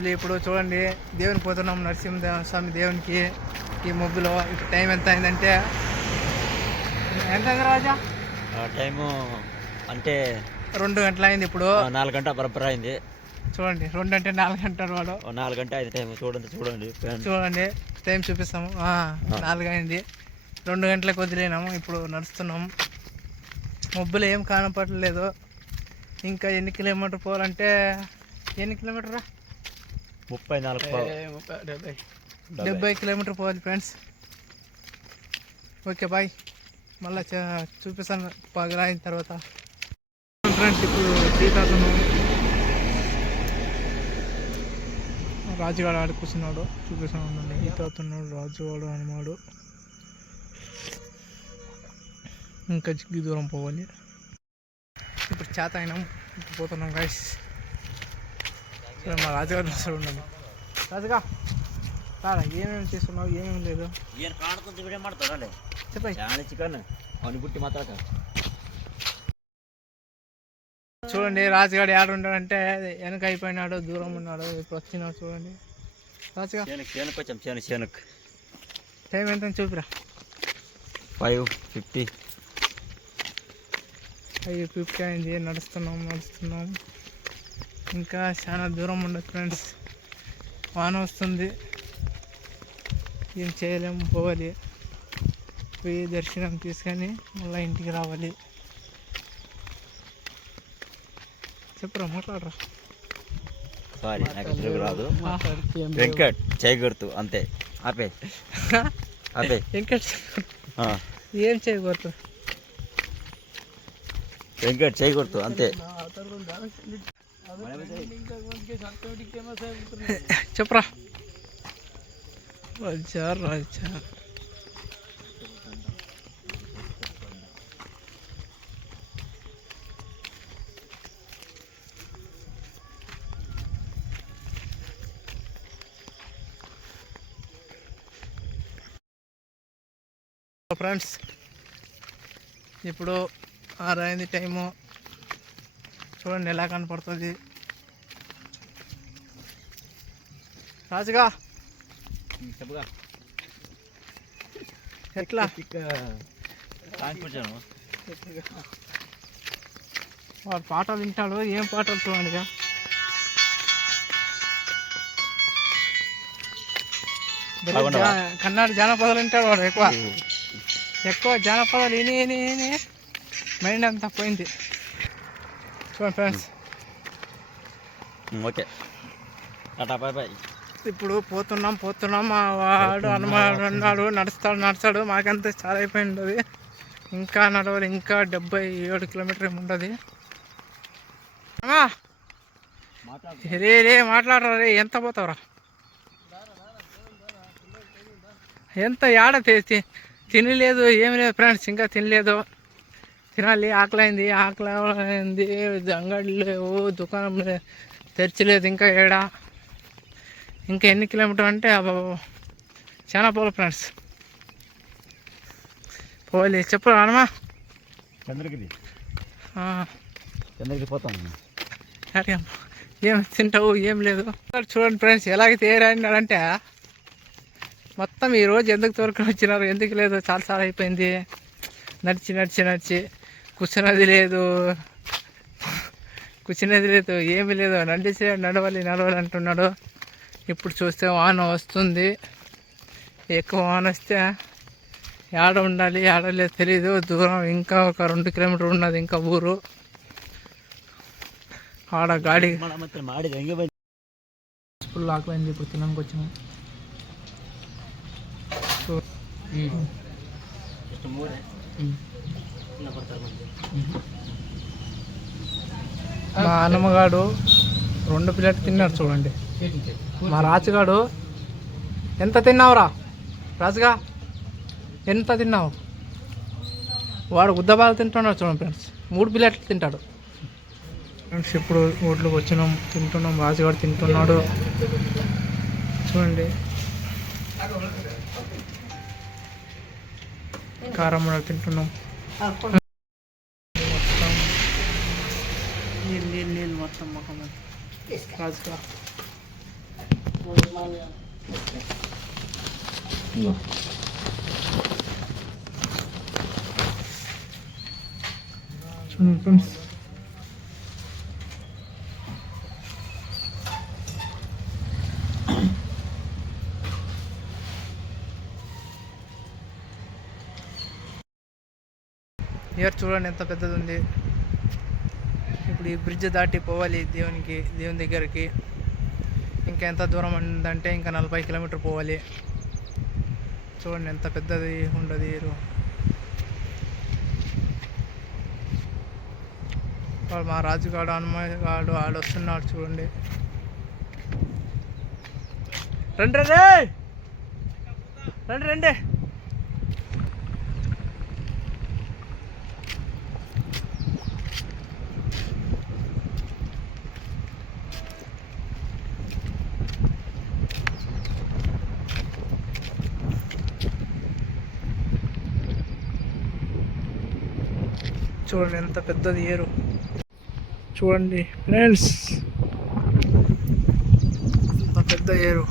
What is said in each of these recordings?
ఇప్పుడు చూడండి దేవునికి పోతున్నాం, నరసింహస్వామి దేవునికి. ఈ మబ్బులో ఇప్పుడు టైం ఎంత అయిందంటే ఎంత అయింది రాజా? టైము అంటే 2 గంటలు అయింది. ఇప్పుడు 4 గంట బరబర్ అయింది. చూడండి 2 అంటే 4 గంటలు వాడు 4 గంట అయింది టైం. చూడండి టైం చూపిస్తాము. 4 అయింది. 2 గంటలకు వదిలేనాము. ఇప్పుడు నడుస్తున్నాము. మబ్బులు ఏం కనపడలేదు. ఇంకా ఎన్ని కిలోమీటర్ పోవాలంటే ఎన్ని కిలోమీటరా? 70 కిలోమీటర్ పోవాలి ఫ్రెండ్స్. ఓకే బాయ్, మళ్ళీ చూపిస్తాను బాగా అయిన తర్వాత. ఫ్రెండ్స్ ఇప్పుడు టీ తాగుతున్నాము. రాజుగాడు ఆడ కూర్చున్నాడు, చూపిస్తున్నాడు. టీ తాగుతున్నాడు రాజుగాడు అన్నమాడు. ఇంకా జిగ్గి దూరం పోవాలి. ఇప్పుడు చేత అయినాం, ఇప్పుడు పోతున్నాం గైస్. మా రాజుగారు అసలు ఉండండి. రాజుగా కాదా ఏమేమి చేస్తున్నావు? ఏమేమి లేదు చెప్పండి. చికెన్ పుట్టి మాట్లాడ చూడండి రాజుగాడు ఏడు ఉన్నాడంటే వెనక అయిపోయినాడు, దూరం ఉన్నాడు. ఇప్పుడు వచ్చినాడు చూడండి రాజుగా. చేనుకు టైం ఎంత చూపిరా? 5:50 అయింది. నడుస్తున్నాం. ఇంకా చాలా దూరం ఉండదు ఫ్రెండ్స్. వాన వస్తుంది, ఏం చేయలేము. పోయి దర్శనం తీసుకొని మళ్ళీ ఇంటికి రావాలి. చెప్పరా, మాట్లాడరా. సారీ నాకు తెలుగు రాదు. వెంకట్ చేయగొడుతు అంతే. ఆపే వెంకట్ ఏం చేయకూడదు. వెంకట్ చేయకూడదు అంతే. చెప్పరా రాజా. ఫ్రెండ్స్ ఇప్పుడు 6 అయింది టైము. చూడండి ఎలా కనపడుతుంది. రాజుగా చెప్పుగా ఎట్లా వాడు పాటలు వింటాడు. ఏం పాటలు చూడండిగా. కన్నడ జానపదాలు వింటాడు వాడు. ఎక్కువ జానపదాలు విని మైండ్ అంతా పోయింది. చూడండి ఫ్రెండ్స్. Okay bye. ఇప్పుడు పోతున్నాం. వాడు అన్నాడు నడుస్తాడు. మాకంతా చాలా అయిపోయింది. అది ఇంకా నడవాలి. ఇంకా 77 కిలోమీటర్ ఏమి ఉంటుంది. రే మాట్లాడరా రే. ఎంత పోతావురా? ఎంత ఏడ తినలేదు, ఏమి లేదు ఫ్రెండ్స్. ఇంకా తినలేదు, తినాలి. ఆకలి అయింది. అంగడి లేవు, దుకాణం తెరచలేదు. ఇంకా ఏడా ఇంకా ఎన్ని కిలోమీటర్ అంటే చాలా పోవాలి ఫ్రెండ్స్. పోవాలి. చెప్పు అనమా. చంద్రగిరి పోతాం. ఏం తింటావు? ఏం లేదు. చూడండి ఫ్రెండ్స్ ఎలాగైతే ఏరాడినాడంటే మొత్తం ఈరోజు ఎందుకు తోలుకొని వచ్చినారు, ఎందుకు లేదు. చాలా అయిపోయింది. నడిచి కూర్చున్నది లేదు, ఏమీ లేదు. నడవాలి అంటున్నాడు. ఇప్పుడు చూస్తే వాన వస్తుంది. ఎక్కువ వాన వస్తే ఆడ ఉండాలి, ఆడలేదు తెలీదు. దూరం ఇంకా ఒక 2 కిలోమీటర్ ఉన్నది. ఇంకా ఊరు ఆడ గాడి ఫుల్ ఆకలింది. ఇప్పుడు తినడానికి వచ్చినాం. మా అన్నమ్మగాడు 2 ప్లేట్లు తిన్నాడు చూడండి. మా రాజుగాడు ఎంత తిన్నావురా రాజుగా? ఎంత తిన్నావు? వాడు గుద్దబాలు తింటున్నాడు చూడండి ఫ్రెండ్స్. 3 ప్లేట్లు తింటాడు ఫ్రెండ్స్. ఇప్పుడు ఓట్లోకి వచ్చినాం, తింటున్నాం. రాజుగాడు తింటున్నాడు చూడండి. కారం తింటున్నాం. మొత్తం నీళ్ళు మొత్తం ముఖం రాజుగా. ఇదిగో. చూడండి ఫ్రెండ్స్, ఇయర్ చూడండి ఎంత పెద్దది ఉంది. ఇప్పుడు ఈ బ్రిడ్జ్ దాటి పోవాలి దేవుని దగ్గరికి. ఇంకా ఎంత దూరం ఉందంటే ఇంకా 40 కిలోమీటర్ పోవాలి. చూడండి ఎంత పెద్దది ఉండదు ఇయర్. మా రాజుగాడు హనుమగాడు ఆడొస్తున్నాడు చూడండి. రండి రండి రండి రండి. చూడండి ఎంత పెద్దది ఏరు. చూడండి ఫ్రెండ్స్, ఎంత పెద్ద ఏరు.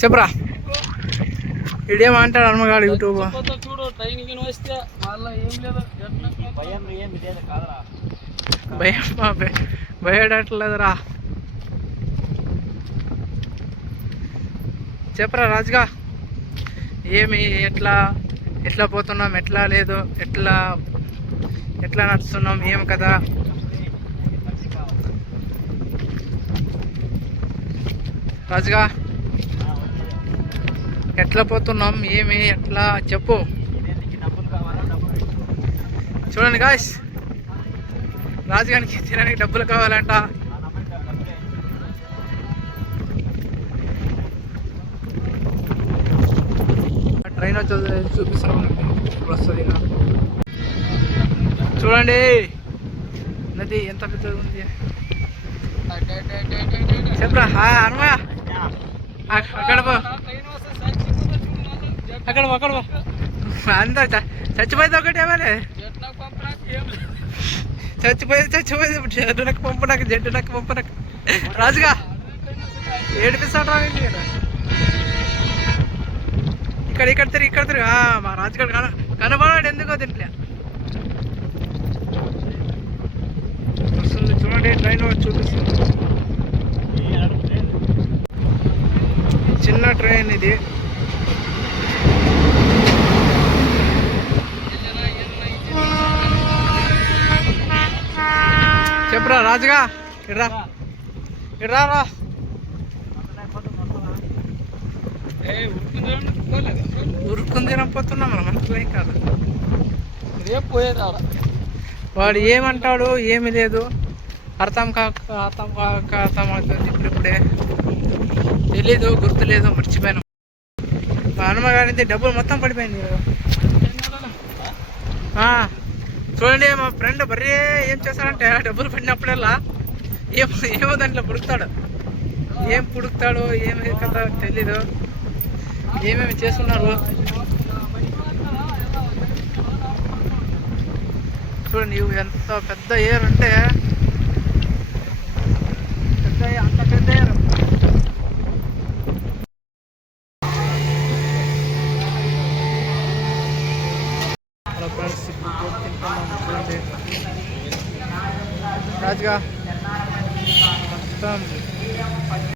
చెప్పరా, ఇడేమంటాడు హనుమగాడు యూట్యూబ్. భయడట్లేదురా. చెప్పరా రాజుగా, ఏమి ఎట్లా పోతున్నాం, ఎట్లా లేదు, ఎట్లా నడుస్తున్నాం, ఏం కదా. రాజుగా ఎట్లా పోతున్నాం, ఏమి ఎట్లా చెప్పు. చూడండి గాయ్స్, రాజుగారికి తినడానికి డబ్బులు కావాలంట. ట్రైన్ వచ్చి చూపిస్తాం వస్తుంది. చూడండి నది ఎంత పెద్దగా ఉంది. చెప్పరా హనుమ, అక్కడ పో, అక్కడ పో. అందరు చచ్చిపోయింది ఒకటి ఏమలే, చచ్చిపోయింది. జడ్డు నాకు పంపనకు. రాజుగా ఏడిపిస్తాడు రా. ఇక్కడ తిరిగి మా రాజుగాడు కనబడాడు ఎందుకో తింట్లే. వస్తుంది చూడండి, ట్రైన్ చూపిస్తుంది. చిన్న ట్రైన్ ఇది. చెప్పరా రాజుగా, ఇడ్రా. ఉరుక్కుని తినకపోతున్నాం మనం, మనసులేం కాదు. వాడు ఏమంటాడు ఏమి లేదు, అర్థం అవుతుంది. ఇప్పుడే తెలీదు, గుర్తులేదు, మర్చిపోయాను. మా హనుమగాడిది డబ్బులు మొత్తం పడిపోయింది. చూడండి మా ఫ్రెండ్ బర్రే ఏం చేస్తాడంటే, డబ్బులు పడినప్పుడల్లా ఏమో దాంట్లో పుడుకుతాడు, ఏమి కదా తెలీదు. ఏమేమి చేస్తున్నారు చూడండి. ఎంత పెద్ద ఏరు అంటే, అంత పెద్ద ఏరు. హలో ఫ్రెండ్స్, ఇప్పుడు తింటున్నాం చూడండి. రాజుగా మొత్తం